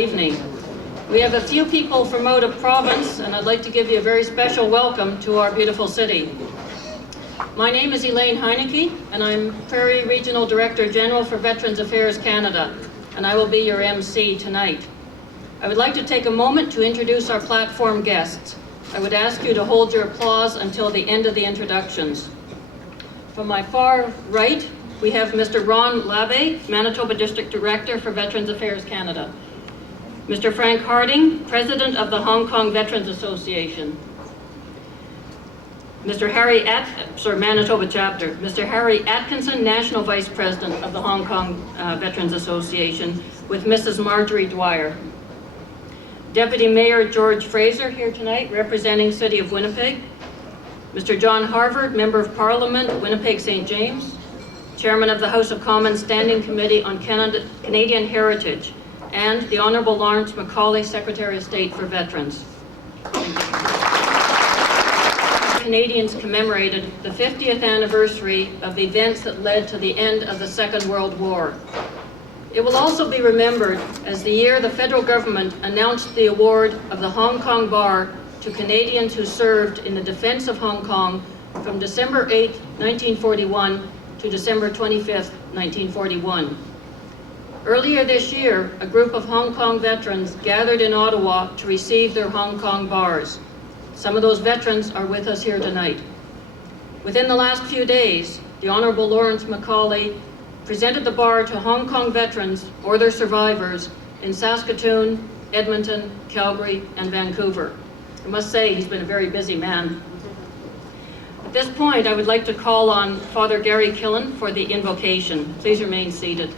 evening. We have a few people from out of province, and I'd like to give you a very special welcome to our beautiful city. My name is Elaine Heineke, and I'm Prairie Regional Director General for Veterans Affairs Canada, and I will be your MC tonight. I would like to take a moment to introduce our platform guests. I would ask you to hold your applause until the end of the introductions. From my far right, we have Mr. Ron Labbe, Manitoba District Director for Veterans Affairs Canada. Mr. Frank Harding, President of the Hong Kong Veterans Association. Manitoba Chapter. Mr. Harry Atkinson, National Vice President of the Hong Kong Veterans Association, with Mrs. Marjorie Dwyer. Deputy Mayor George Fraser here tonight, representing City of Winnipeg. Mr. John Harvard, Member of Parliament, Winnipeg St. James, Chairman of the House of Commons Standing Committee on Canadian Heritage, and the Honourable Lawrence Macaulay, Secretary of State for Veterans. Canadians commemorated the 50th anniversary of the events that led to the end of the Second World War. It will also be remembered as the year the federal government announced the award of the Hong Kong Bar to Canadians who served in the defense of Hong Kong from December 8, 1941 to December 25, 1941. Earlier this year, a group of Hong Kong veterans gathered in Ottawa to receive their Hong Kong bars. Some of those veterans are with us here tonight. Within the last few days, the Honourable Lawrence Macaulay presented the bar to Hong Kong veterans or their survivors in Saskatoon, Edmonton, Calgary, and Vancouver. I must say, he's been a very busy man. At this point, I would like to call on Father Gary Killen for the invocation. Please remain seated.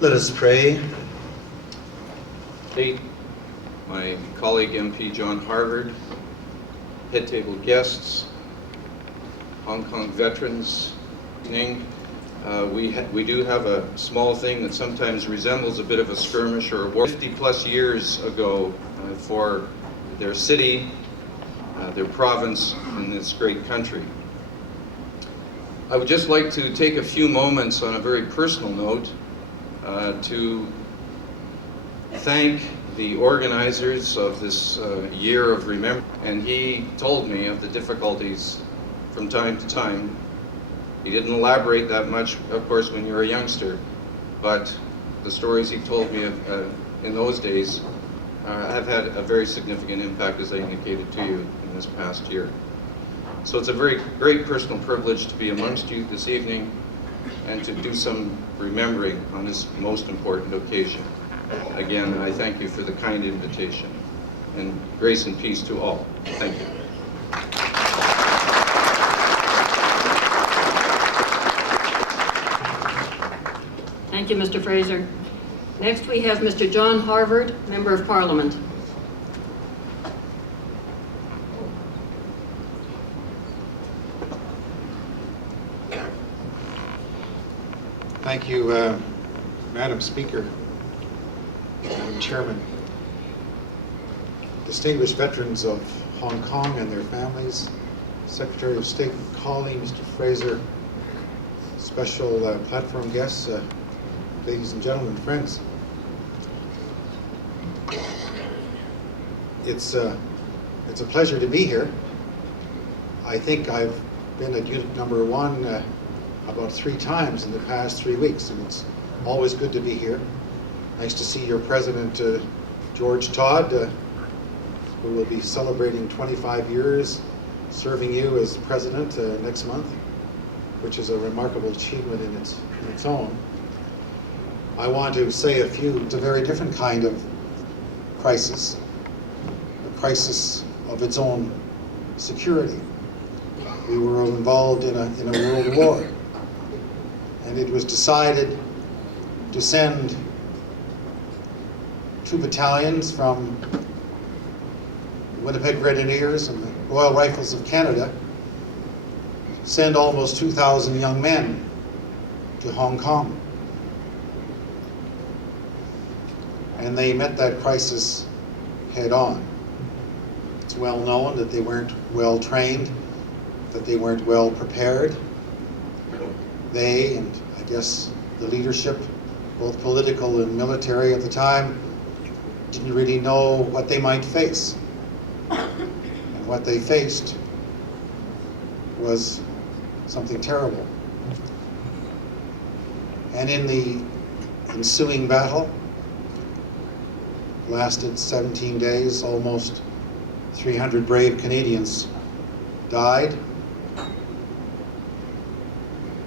Let us pray. Kate, my colleague MP John Harvard, head table guests, Hong Kong veterans, Ning. We do have a small thing that sometimes resembles a bit of a skirmish or a war. 50 plus years ago for their city, their province, and this great country. I would just like to take a few moments on a very personal note to thank the organizers of this year of remembrance. And he told me of the difficulties from time to time. He didn't elaborate that much, of course, when you're a youngster, but the stories he told me of, in those days have had a very significant impact, as I indicated to you, in this past year. So it's a very great personal privilege to be amongst you this evening and to do some remembering on this most important occasion. Again, I thank you for the kind invitation, and grace and peace to all. Thank you. Thank you, Mr. Fraser. Next, we have Mr. John Harvard, Member of Parliament. Thank you, Madam Speaker, Madam Chairman. Distinguished veterans of Hong Kong and their families, Secretary of State Macaulay, Mr. Fraser, special platform guests, ladies and gentlemen, friends. It's a pleasure to be here. I think I've been at unit number 1 about 3 times in the past 3 weeks, and it's always good to be here. Nice to see your president, George Todd, who will be celebrating 25 years serving you as president next month, which is a remarkable achievement in its own. I want to say it's a very different kind of crisis, a crisis of its own security. We were involved in a world war, and it was decided to send 2 battalions from the Winnipeg Grenadiers and the Royal Rifles of Canada, send almost 2,000 young men to Hong Kong. And they met that crisis head on. It's well known that they weren't well trained, that they weren't well prepared. They, and guess the leadership, both political and military at the time, didn't really know what they might face. And what they faced was something terrible. And in the ensuing battle, lasted 17 days, almost 300 brave Canadians died.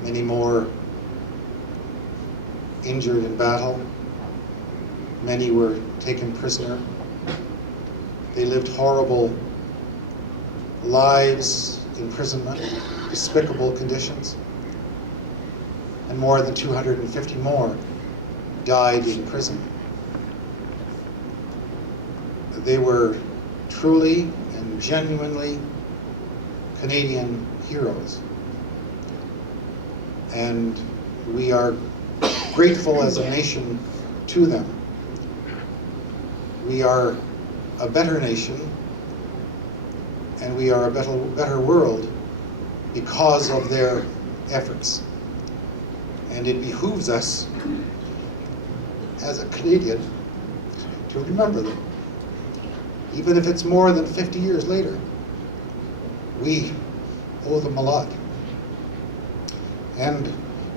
Many more injured in battle. Many were taken prisoner. They lived horrible lives, imprisonment, despicable conditions. And more than 250 more died in prison. They were truly and genuinely Canadian heroes. And we are grateful as a nation to them. We are a better nation, and we are a better world because of their efforts. And it behooves us as a Canadian to remember them. Even if it's more than 50 years later, we owe them a lot. And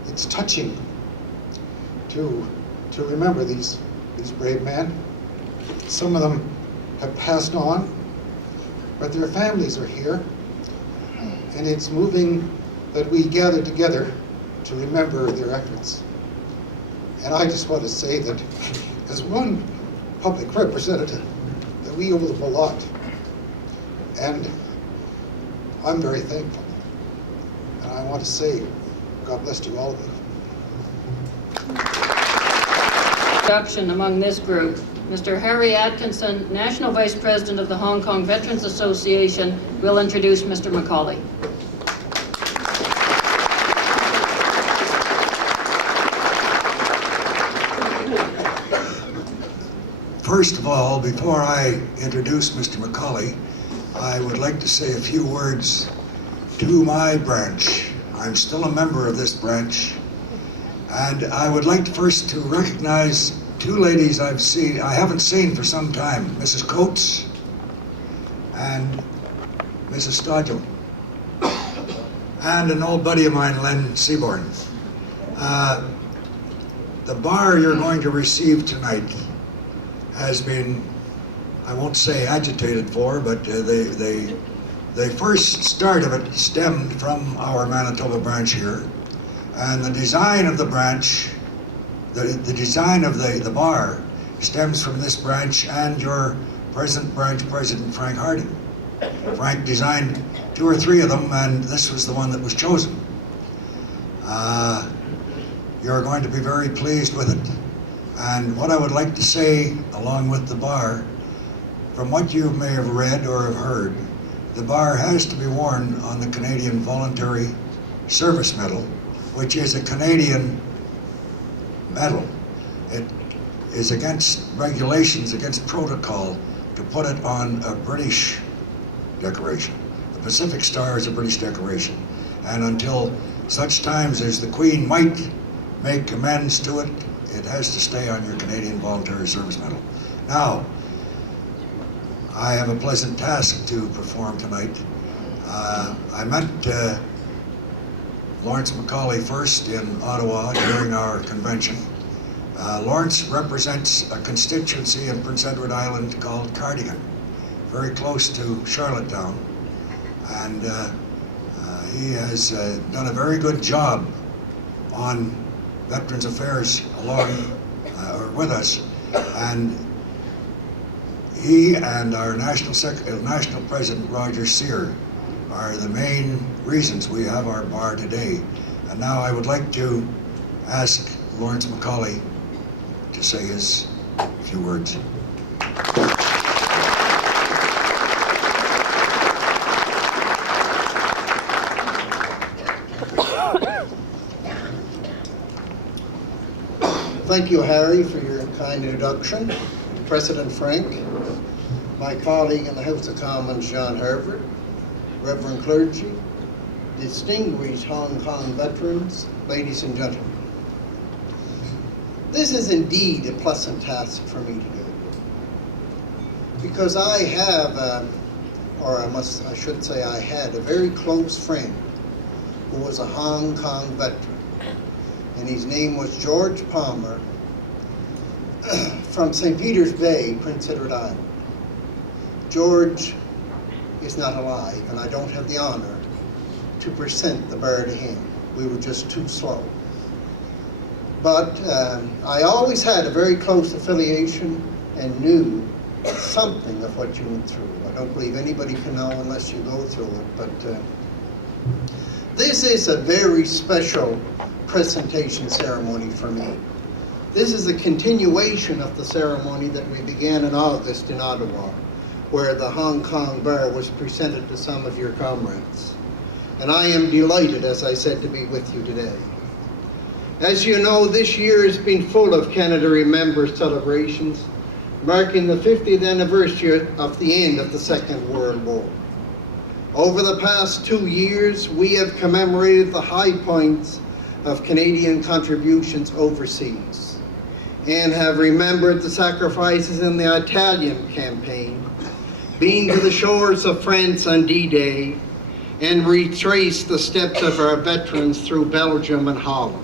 it's touching to remember these brave men. Some of them have passed on, but their families are here. And it's moving that we gather together to remember their efforts. And I just want to say that as one public representative, that we owe them a lot. And I'm very thankful. And I want to say, God bless you all of you. Introduction among this group, Mr. Harry Atkinson, National Vice President of the Hong Kong Veterans Association, will introduce Mr. Macaulay. First of all, before I introduce Mr. Macaulay, I would like to say a few words to my branch. I'm still a member of this branch, and I would like first to recognize two ladies I haven't seen for some time, Mrs. Coates and Mrs. Stodgel, and an old buddy of mine, Len Seaborn. The bar you're going to receive tonight has been, I won't say agitated for, but the first start of it stemmed from our Manitoba branch here. And the design of the branch, the design of the bar stems from this branch and your present branch president, Frank Harding. Frank designed 2 or 3 of them, and this was the one that was chosen. You're going to be very pleased with it. And what I would like to say, along with the bar, from what you may have read or have heard, the bar has to be worn on the Canadian Voluntary Service Medal, which is a Canadian medal. It is against regulations, against protocol, to put it on a British decoration. The Pacific Star is a British decoration. And until such times as the Queen might make amends to it, it has to stay on your Canadian Voluntary Service Medal. Now, I have a pleasant task to perform tonight. I met Lawrence Macaulay first in Ottawa during our convention. Lawrence represents a constituency in Prince Edward Island called Cardigan, very close to Charlottetown. And he has done a very good job on Veterans Affairs along or with us, and he and our national president Roger Sear are the main reasons we have our bar today. And now I would like to ask Lawrence Macaulay to say his few words. Thank you, Harry, for your kind introduction. President Frank, my colleague in the House of Commons, John Harvard, Reverend clergy, distinguished Hong Kong veterans, ladies and gentlemen. This is indeed a pleasant task for me to do, because I have, I should say I had a very close friend who was a Hong Kong veteran, and his name was George Palmer from St. Peter's Bay, Prince Edward Island. George is not alive, and I don't have the honor to present the bar to him. We were just too slow. But I always had a very close affiliation and knew something of what you went through. I don't believe anybody can know unless you go through it, but this is a very special presentation ceremony for me. This is a continuation of the ceremony that we began in August in Ottawa, where the Hong Kong bar was presented to some of your comrades. And I am delighted, as I said, to be with you today. As you know, this year has been full of Canada Remembers celebrations, marking the 50th anniversary of the end of the Second World War. Over the past 2 years, we have commemorated the high points of Canadian contributions overseas, and have remembered the sacrifices in the Italian campaign, been to the shores of France on D-Day, and retraced the steps of our veterans through Belgium and Holland.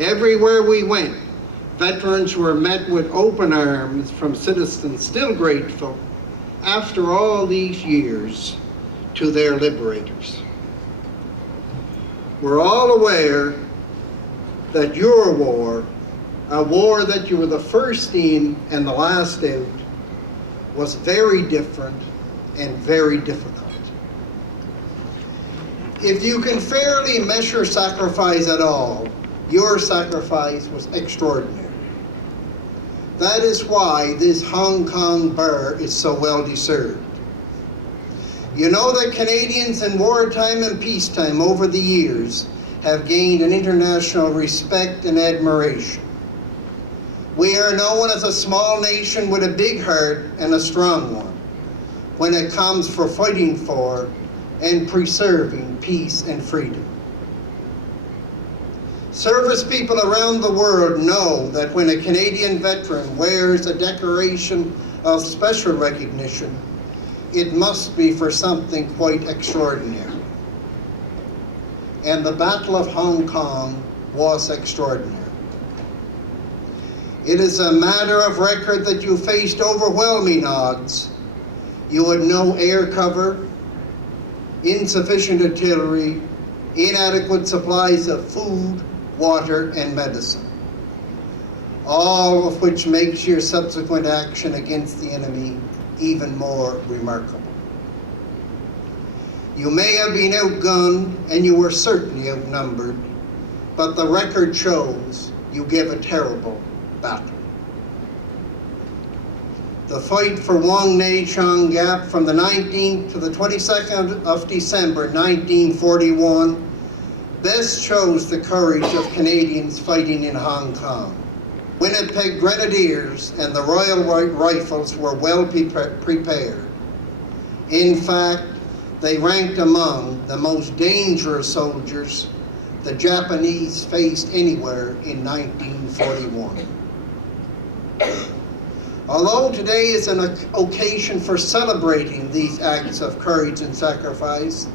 Everywhere we went, veterans were met with open arms from citizens still grateful, after all these years, to their liberators. We're all aware that your war, a war that you were the first in and the last out, was very different and very difficult. If you can fairly measure sacrifice at all, your sacrifice was extraordinary. That is why this Hong Kong bar is so well deserved. You know that Canadians in wartime and peacetime over the years have gained an international respect and admiration. We are known as a small nation with a big heart and a strong one when it comes for fighting for and preserving peace and freedom. Service people around the world know that when a Canadian veteran wears a decoration of special recognition, it must be for something quite extraordinary. And the Battle of Hong Kong was extraordinary. It is a matter of record that you faced overwhelming odds. You had no air cover, insufficient artillery, inadequate supplies of food, water, and medicine, all of which makes your subsequent action against the enemy even more remarkable. You may have been outgunned, and you were certainly outnumbered, but the record shows you gave a terrible battle. The fight for Wong Nei Chong Gap from the 19th to the 22nd of December 1941 best shows the courage of Canadians fighting in Hong Kong. Winnipeg Grenadiers and the Royal Rifles were well prepared. In fact, they ranked among the most dangerous soldiers the Japanese faced anywhere in 1941. Although today is an occasion for celebrating these acts of courage and sacrifice,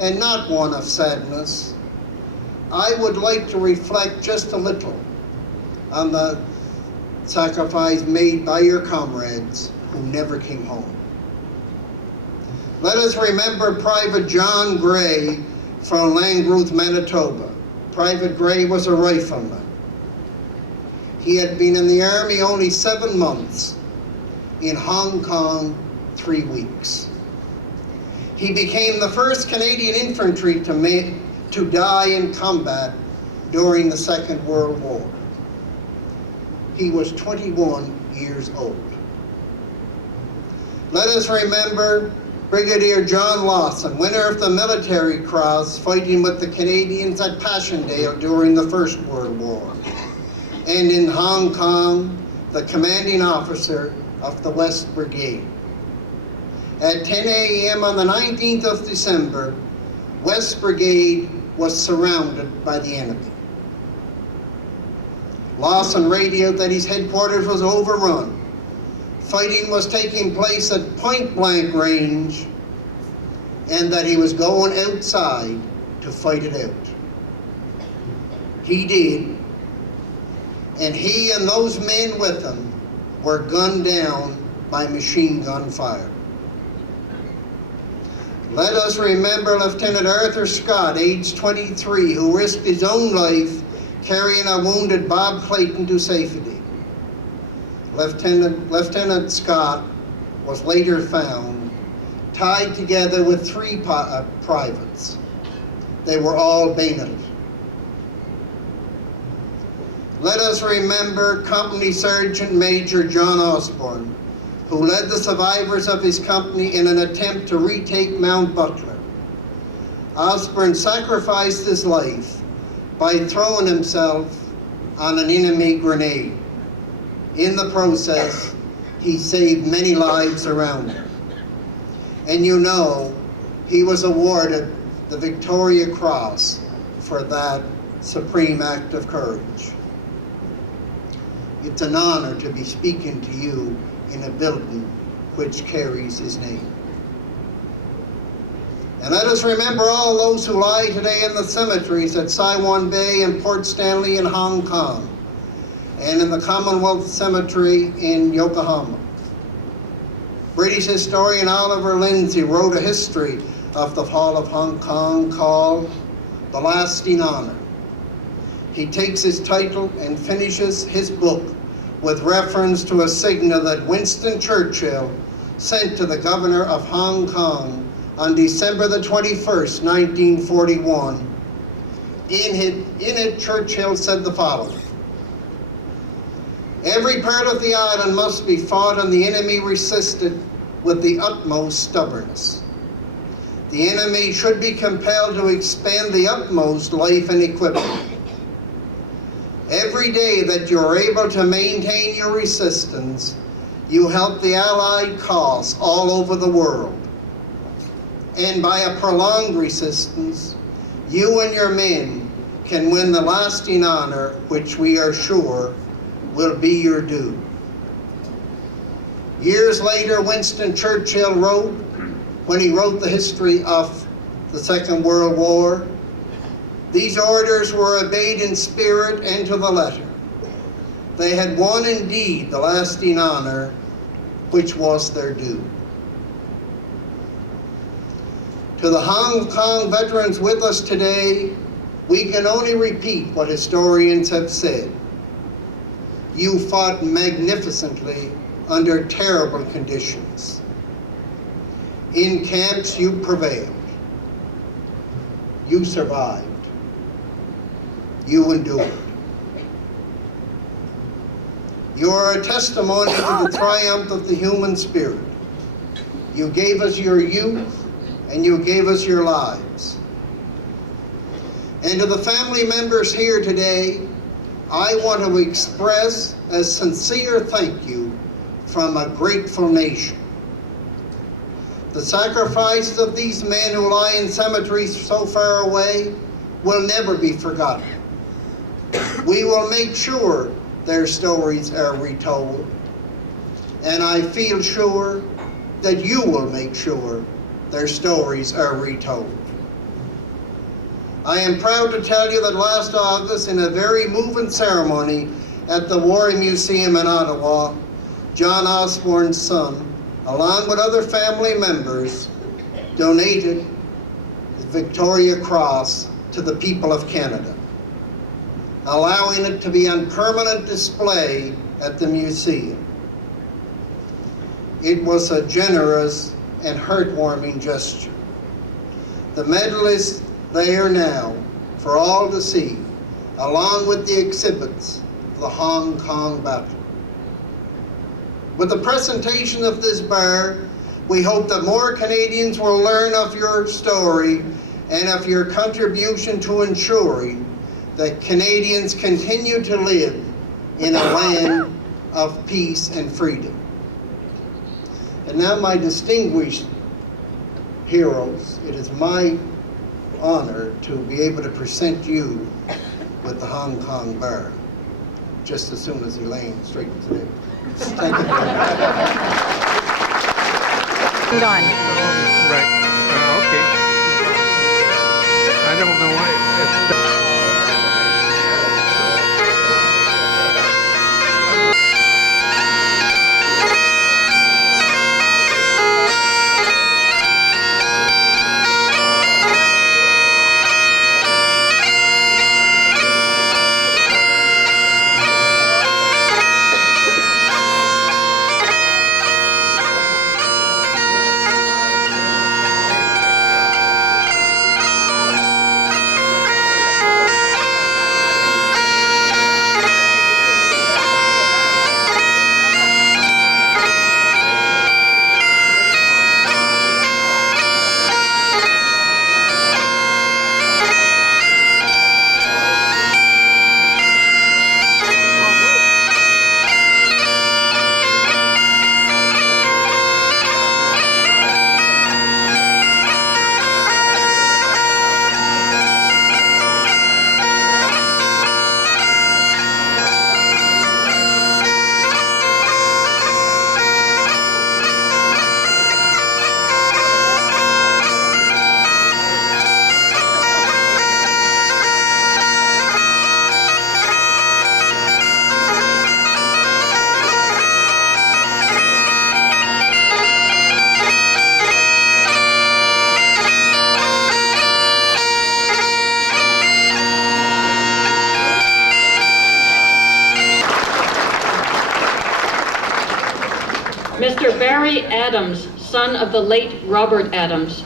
and not one of sadness, I would like to reflect just a little on the sacrifice made by your comrades who never came home. Let us remember Private John Gray from Langrooth, Manitoba. Private Gray was a rifleman. He had been in the Army only 7 months, in Hong Kong 3 weeks. He became the first Canadian infantry to die in combat during the Second World War. He was 21 years old. Let us remember Brigadier John Lawson, winner of the Military Cross, fighting with the Canadians at Passchendaele during the First World War, and in Hong Kong, the commanding officer of the West Brigade. At 10 a.m. on the 19th of December, West Brigade was surrounded by the enemy. Lawson radioed that his headquarters was overrun. Fighting was taking place at point-blank range, and that he was going outside to fight it out. He did, and he and those men with him were gunned down by machine gun fire. Let us remember Lieutenant Arthur Scott, age 23, who risked his own life carrying a wounded Bob Clayton to safety. Lieutenant Scott was later found tied together with three privates. They were all bayoneted. Let us remember Company Sergeant Major John Osborne, who led the survivors of his company in an attempt to retake Mount Butler. Osborne sacrificed his life by throwing himself on an enemy grenade. In the process, he saved many lives around him. And you know, he was awarded the Victoria Cross for that supreme act of courage. It's an honor to be speaking to you in a building which carries his name. And let us remember all those who lie today in the cemeteries at Saiwan Bay and Port Stanley in Hong Kong, and in the Commonwealth Cemetery in Yokohama. British historian Oliver Lindsay wrote a history of the fall of Hong Kong called The Lasting Honor. He takes his title and finishes his book with reference to a signal that Winston Churchill sent to the governor of Hong Kong on December the 21st, 1941. In it, Churchill said the following: "Every part of the island must be fought and the enemy resisted with the utmost stubbornness. The enemy should be compelled to expend the utmost life and equipment. Every day that you're able to maintain your resistance, you help the Allied cause all over the world. And by a prolonged resistance, you and your men can win the lasting honor which we are sure will be your due." Years later, Winston Churchill wrote, when he wrote the history of the Second World War, "These orders were obeyed in spirit and to the letter. They had won indeed the lasting honor which was their due." To the Hong Kong veterans with us today, we can only repeat what historians have said. You fought magnificently under terrible conditions. In camps, you prevailed. You survived. You endured. You are a testimony to the triumph of the human spirit. You gave us your youth, and you gave us your lives. And to the family members here today, I want to express a sincere thank you from a grateful nation. The sacrifices of these men who lie in cemeteries so far away will never be forgotten. We will make sure their stories are retold, and I feel sure that you will make sure their stories are retold. I am proud to tell you that last August, in a very moving ceremony at the War Museum in Ottawa, John Osborne's son, along with other family members, donated the Victoria Cross to the people of Canada, allowing it to be on permanent display at the museum. It was a generous and heartwarming gesture. The medal is there now for all to see, along with the exhibits of the Hong Kong battle. With the presentation of this bar, we hope that more Canadians will learn of your story and of your contribution to ensuring that Canadians continue to live in a land of peace and freedom. And now, my distinguished heroes, it is my honor to be able to present you with the Hong Kong bar. just as soon as Elaine straightens it. Thank you very much. Lead on. Right. Okay. I don't know why. Mr. Barry Adams, son of the late Robert Adams.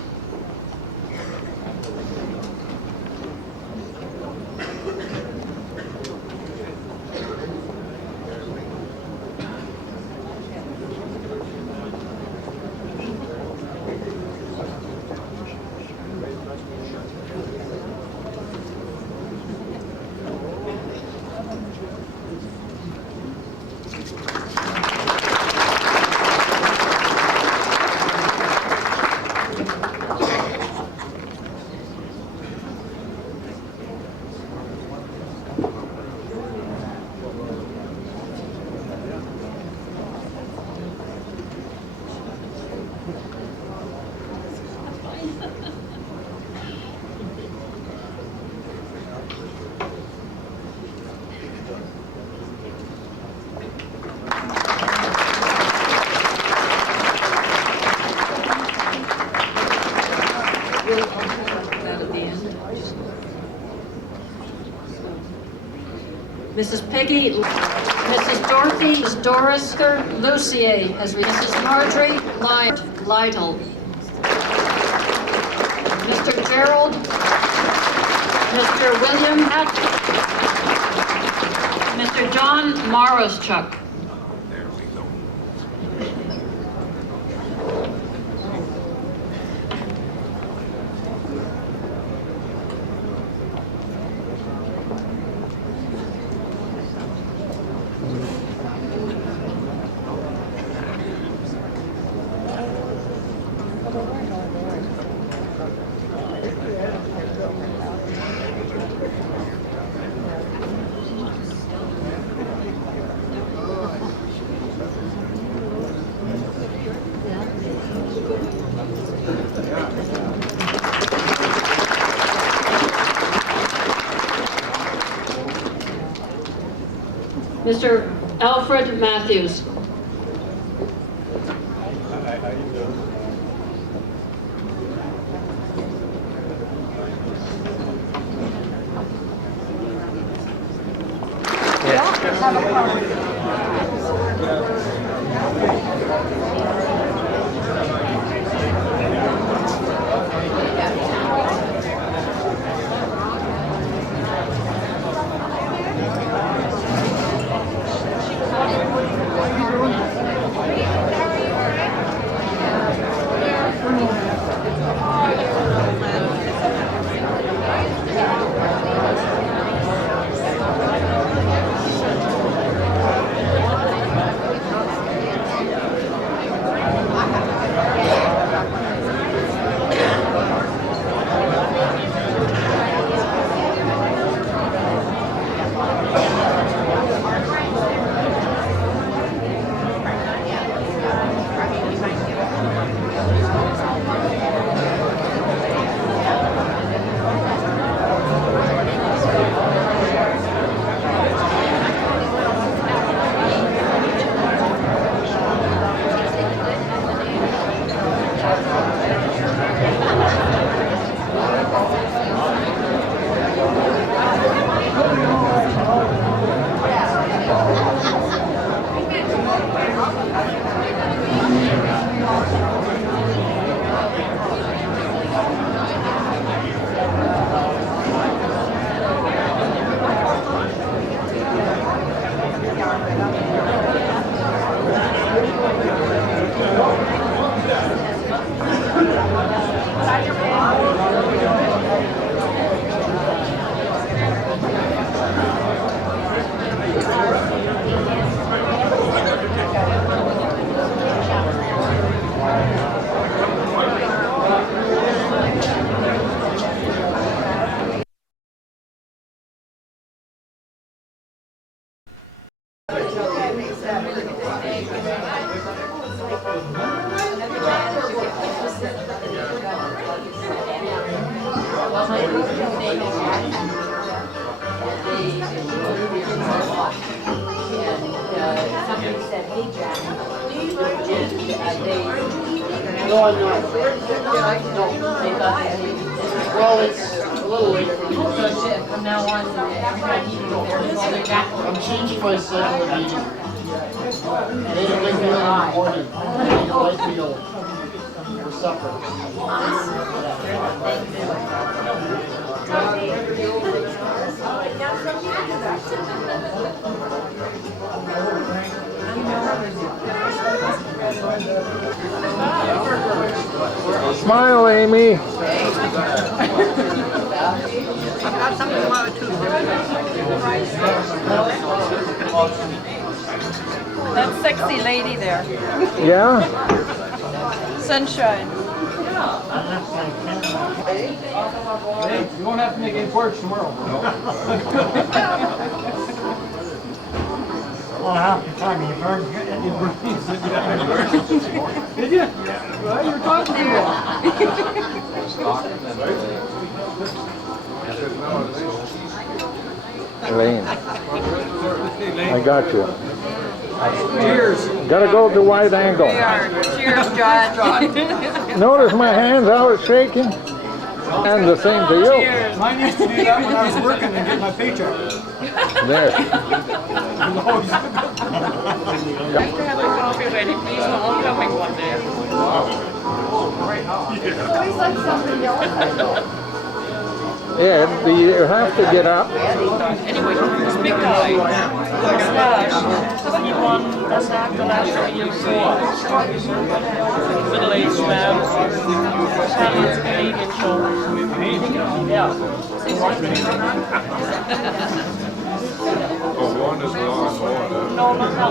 Mrs. Peggy, Mrs. Dorothy, Mrs. Doris Lucier has reached Mrs. Marjorie Lytle, Mr. Gerald, Mr. William Hatt, Mr. John Maruschak. There we go. Mr. Alfred Matthews. Somebody said, hey Jack, No, I'm not. No. Well, it's a little late for me. so shit, from now on, everybody needs to go there, so they're back. I'm changing my schedule of meetings. They have a big meal in the morning, and a light meal for supper. Smile, Amy. That sexy lady there. Yeah? Sunshine. You won't have to make any porch tomorrow. Well, half the time you burned Did you? Well, you were talking to me. Elaine. I got you. Cheers. Gotta go to wide angle. Cheers, John. Notice my hands, how it's shaking? And the same to you. Mine used to do that when I was working and get my paycheck. There. Have to have a coffee ready, please. We're all coming one day. Yeah, you have to get up. Anyway, this big guy, slash, he won best actor last year for middle-aged man, Shannon's Canadian show. Yeah. No, not that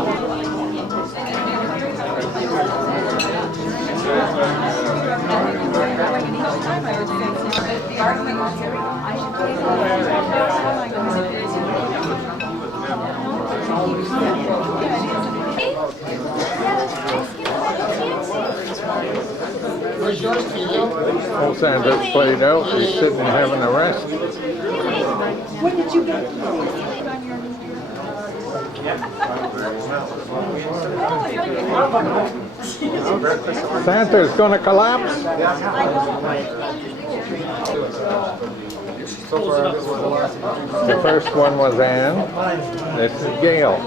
Old Sandra's played out. He's sitting and having a rest. When did you get? Santa's gonna collapse. The first one was Anne. This is Gail.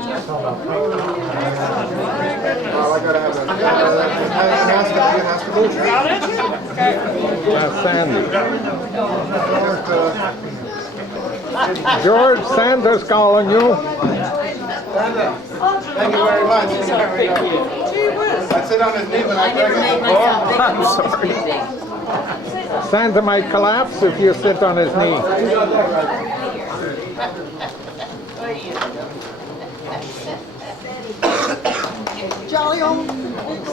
That's Sandy. George, Santa's calling you. Thank you very much. I sit on his knee when I bring it. I'm sorry. Santa might collapse if you sit on his knee. Jolly old.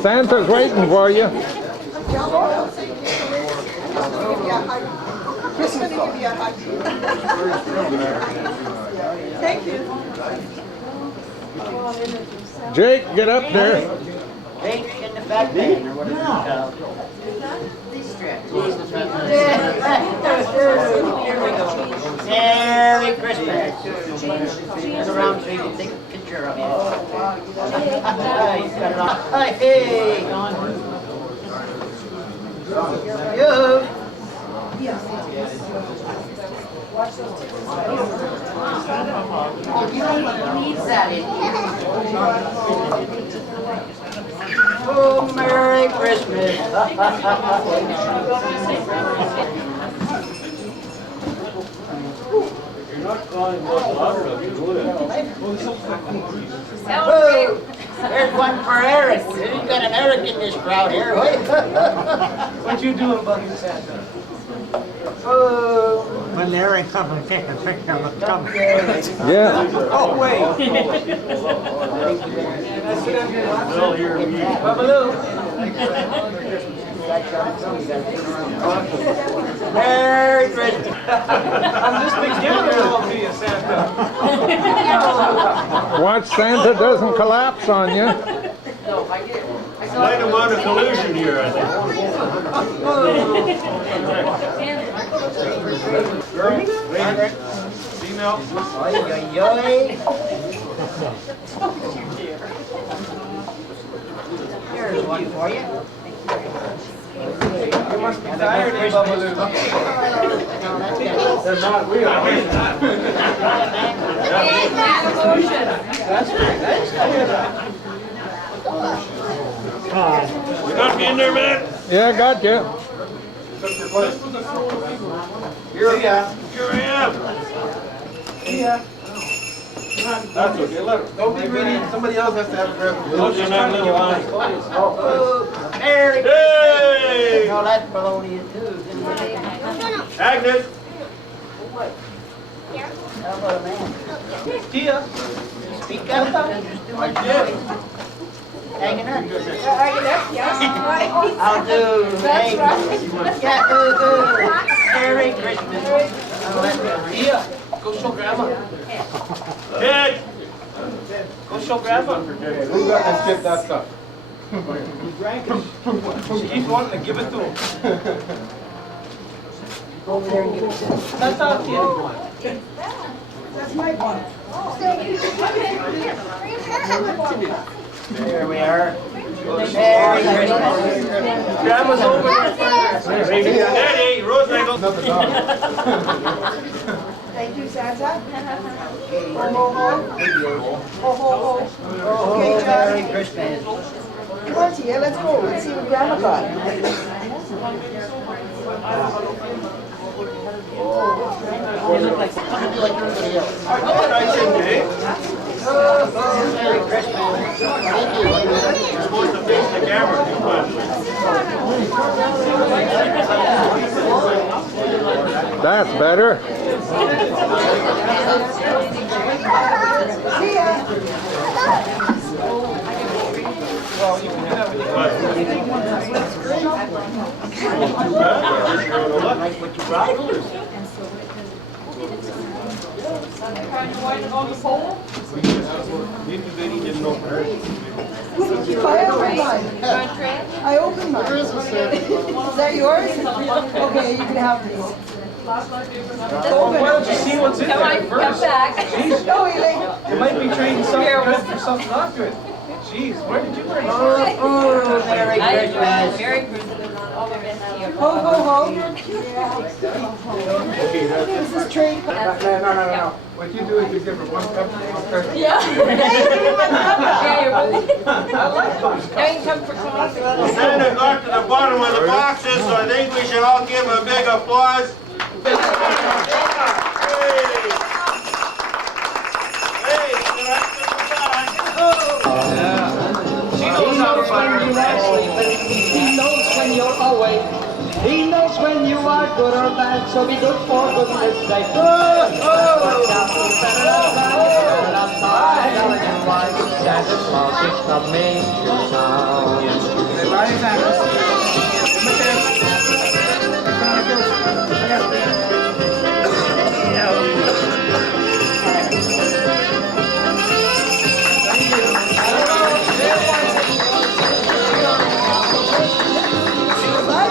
Santa's waiting for you. Just gonna give you a hug. Thank you. Jake, get up there. Jake in the back band or whatever. Here we go. Merry Christmas. Turn around so you can take a picture of you. He's got it on. Hey, on. You. Needs that in here. Oh, Merry Christmas. Oh, there's one for Eric. We've got an Eric in this crowd here. What you doing, Buddy Santa? Oh. When Eric comes and take a picture of the company. Yeah. Oh, wait. Merry Christmas. I'm just beginning to be a Santa. Watch Santa doesn't collapse on you. Slight amount of collusion here, I think. Female. Ay, ay, ay. Here's one for you. You must be tired, eh, Babaloo? They're not, we are. That's great. You got me in there, man? Yeah, I got you. Here I am. That's okay, let her. Don't be greedy, somebody else has to have a grab. Those are not little eyes. Oh. Merry Hey! No, that's baloney too. Agnes. How about a man? Tia. Speak up. I did. Hanging up. I'll do. Hey. Yeah, Merry Christmas. Tia, go show grandma. Kid! Go show grandma. Who got to skip that stuff? He drank it. She keeps wanting to give it to him. Go over there and give it to him. That's all kid. That's my one. There we are. Merry Christmas. Grandma's over. Daddy, Rose Regal. Thank you, Santa. Ho, ho, ho. Ho, ho, ho. Oh, Okay, Merry John. Christmas. Come on, Tia, let's go. Let's see what Grandma got. You look like everybody else. Merry Christmas. Thank you. You're supposed to face the camera. That's better. Like what you brought? I opened mine. I opened mine. Is that yours? Okay, you can have these. Why don't you see what's in there first? No, Elaine. It might be trading something good for something not good. Jeez, where did you bring it from? Oh, Merry Christmas. Merry Christmas. All the best to you. Ho, ho, ho. Okay, that's it. This is trade. No. What you do is you give her one cup and one person. Yeah. Yeah, you're really. I like those Now you can come for coffee. Santa got to the bottom of the boxes, so I think we should all give him a big applause. Hey, can I She knows how to butter. He knows when you're away. He knows when you are good or bad, so be good for goodness sake. Santa Claus is coming to town.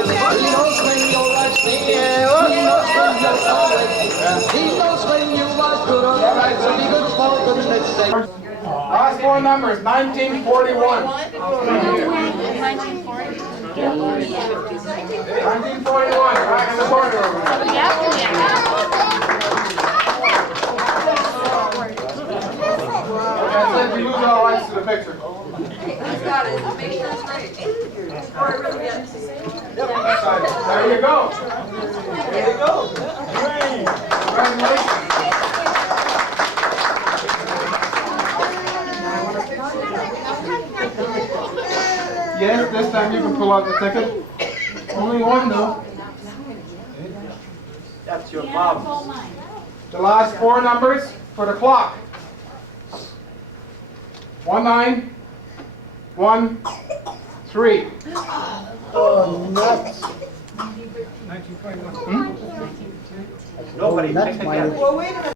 He knows when you're right, he knows when you are good or bad, so be good for goodness sake. Last four numbers, 1941. 1941, back in the corner over there. That's it, we lose all rights to the picture. Got it. Make sure it's right. There you go. There you go. Congratulations. Yes, this time you can pull out the ticket. Only one though. That's your mom. The last four numbers for the clock. 1913. Oh, nuts. 1921. Nobody. Well, wait a minute.